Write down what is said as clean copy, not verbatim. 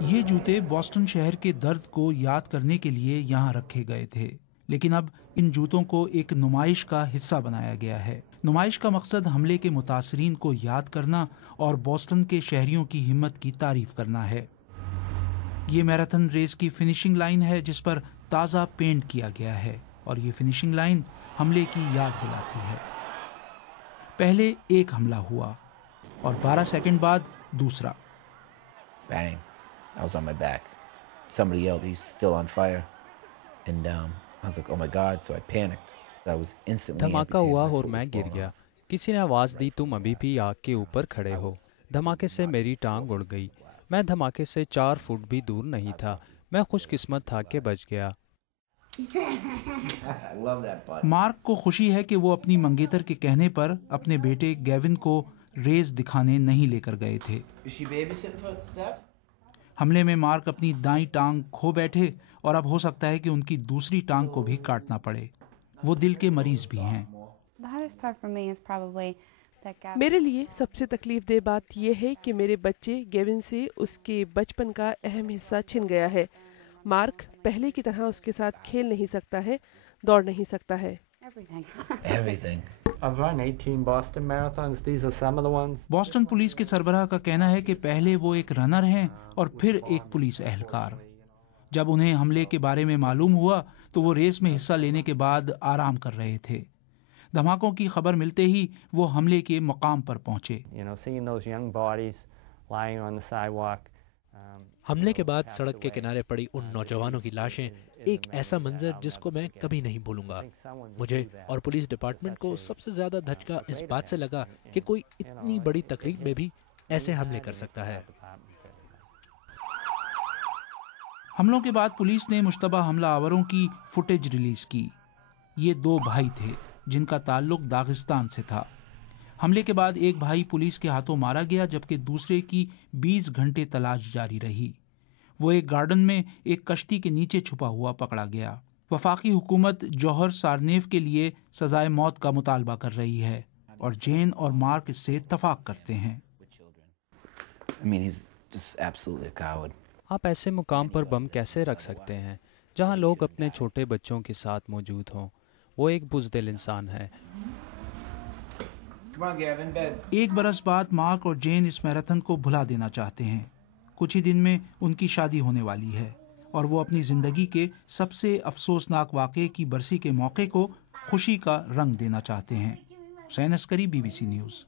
یہ جوتے بوسٹن شہر کے درد کو یاد کرنے کے لیے یہاں رکھے گئے تھے، لیکن اب ان جوتوں کو ایک نمائش کا حصہ بنایا گیا ہے۔ نمائش کا مقصد حملے کے متاثرین کو یاد کرنا اور بوسٹن کے شہریوں کی ہمت کی تعریف کرنا ہے۔ یہ میراتھن ریس کی فنشنگ لائن ہے جس پر تازہ پینٹ کیا گیا ہے، اور یہ فنشنگ لائن حملے کی یاد دلاتی ہے۔ پہلے ایک حملہ ہوا اور 12 سیکنڈ بعد دوسرا۔ Bang. I was on my back. Somebody yelled, "He's still on fire." And I was like, "Oh my God." So I panicked. I was instantly دھماکہ amputated. ہوا My اور foot میں was گر blown گیا۔ off. کسی نے آواز دی تم ابھی بھی آگ کے اوپر کھڑے ہو۔ دھماکے سے میری ٹانگ اڑ گئی۔ میں دھماکے سے 4 فٹ بھی دور نہیں تھا۔ میں خوش قسمت تھا کہ بچ گیا۔ I love that button. Mark کو خوشی ہے کہ وہ اپنی منگیتر کے کہنے پر اپنے بیٹے گیون کو ریس دکھانے نہیں لے کر گئے تھے۔ Is she babysitting for Steph? حملے میں مارک اپنی دائیں ٹانگ کھو بیٹھے اور اب ہو سکتا ہے کہ ان کی دوسری ٹانگ کو بھی کاٹنا پڑے۔ وہ دل کے مریض بھی ہیں۔ میرے لیے سب سے تکلیف دہ بات یہ ہے کہ میرے بچے گیون سے اس کے بچپن کا اہم حصہ چھن گیا ہے۔ مارک پہلے کی طرح اس کے ساتھ کھیل نہیں سکتا ہے، دوڑ نہیں سکتا ہے۔ Everything. I've run 18 Boston marathons. These are some of the ones. Boston police کے سربراہ کا کہنا ہے کہ پہلے وہ ایک رنر ہیں اور پھر ایک پولیس اہلکار۔ جب انہیں حملے کے بارے میں معلوم ہوا تو وہ ریس میں حصہ لینے کے بعد آرام کر رہے تھے۔ دھماکوں کی خبر ملتے ہی وہ حملے کے مقام پر پہنچے۔ Seeing those young bodies lying on the sidewalk. حملے کے بعد سڑک کے کنارے پڑی ان نوجوانوں کی لاشیں ایک ایسا منظر جس کو میں کبھی نہیں بھولوں گا۔ مجھے اور پولیس ڈپارٹمنٹ کو سب سے زیادہ دھچکا اس بات سے لگا کہ کوئی اتنی بڑی تقریب میں بھی ایسے حملے کر سکتا ہے۔ حملوں کے بعد پولیس نے مشتبہ حملہ آوروں کی فوٹیج ریلیز کی۔ یہ 2 بھائی تھے جن کا تعلق داغستان سے تھا۔ حملے کے بعد ایک بھائی پولیس کے ہاتھوں مارا گیا جبکہ دوسرے کی 20 گھنٹے تلاش جاری رہی۔ وہ ایک گارڈن میں ایک کشتی کے نیچے چھپا ہوا پکڑا گیا۔ وفاقی حکومت جوہر سارنیف کے لیے سزائے موت کا مطالبہ کر رہی ہے اور جین اور مارک اس سے اتفاق کرتے ہیں۔ I mean, he's just absolutely a coward. آپ ایسے مقام پر بم کیسے رکھ سکتے ہیں جہاں لوگ اپنے چھوٹے بچوں کے ساتھ موجود ہوں؟ وہ ایک بزدل انسان ہے۔ Come on, Gavin, bed. ایک برس بعد مارک اور جین اس میراتھن کو بھلا دینا چاہتے ہیں۔ کچھ ہی دن میں ان کی شادی ہونے والی ہے اور وہ اپنی زندگی کے سب سے افسوسناک واقعے کی برسی کے موقع کو خوشی کا رنگ دینا چاہتے ہیں۔ حسین عسکری، BBC نیوز۔